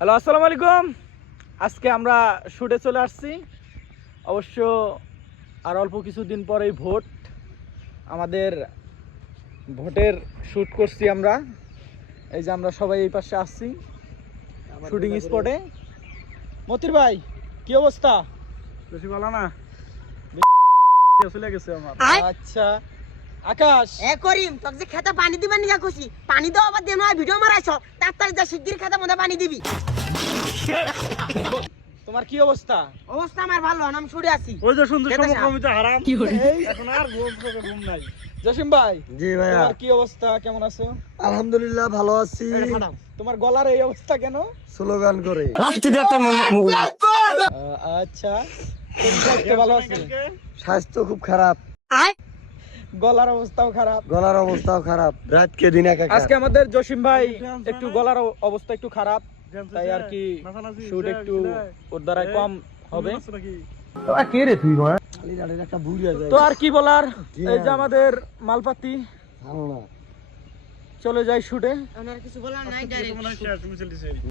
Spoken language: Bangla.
হ্যালো, আসসালামু আলাইকুম। আজকে আমরা শুটে চলে আসছি। অবশ্য আর অল্প কিছুদিন পরেই ভোট, আমাদের ভোটের শুট করছি আমরা। এই যে আমরা সবাই এই পাশে আসছি শুটিং স্পটে। মতির ভাই, কি অবস্থা? বেশি ভালো না, চলে গেছে আমার। আচ্ছা আকাশ, এ করিম তোকে যে খেতে পানি দিবা নিয়া কইছি, পানি দাও আবার দেনো ভিডিও মারাইছ, তাড়াতাড়ি যা শিগগির খেতে মধ্যে পানি দিবি। তোমার কি অবস্থা? অবস্থা আমার ভালো না, আমি ছুটে আছি। ওই যে সুন্দর খেতে সমকামিতা হারাম এই এখন আর ঘুম নাই। জসিম ভাই, জি ভাইয়া, তোমার কি অবস্থা, কেমন আছো? আলহামদুলিল্লাহ ভালো আছি। তোমার গলার এই অবস্থা কেন? স্লোগান করে আচ্ছা, স্বাস্থ্য ভালো আছে? স্বাস্থ্য খুব খারাপ, গলার অবস্থাও খারাপ। গলার অবস্থাও খারাপ, রাতকে দিন একাকার। আজকে আমাদের জসিম ভাই একটু গলার অবস্থা একটু খারাপ, তাই আর কি শুট একটু ওর দ্বারাই কম হবে। একটা বুড়ি আছে, তো আর কি বলার, এই যে আমাদের মালপাতি ভালো না। চলে যায় শুটে। আমার কিছু বলার নাই, ডাইরেক্ট তুমি চলতেছে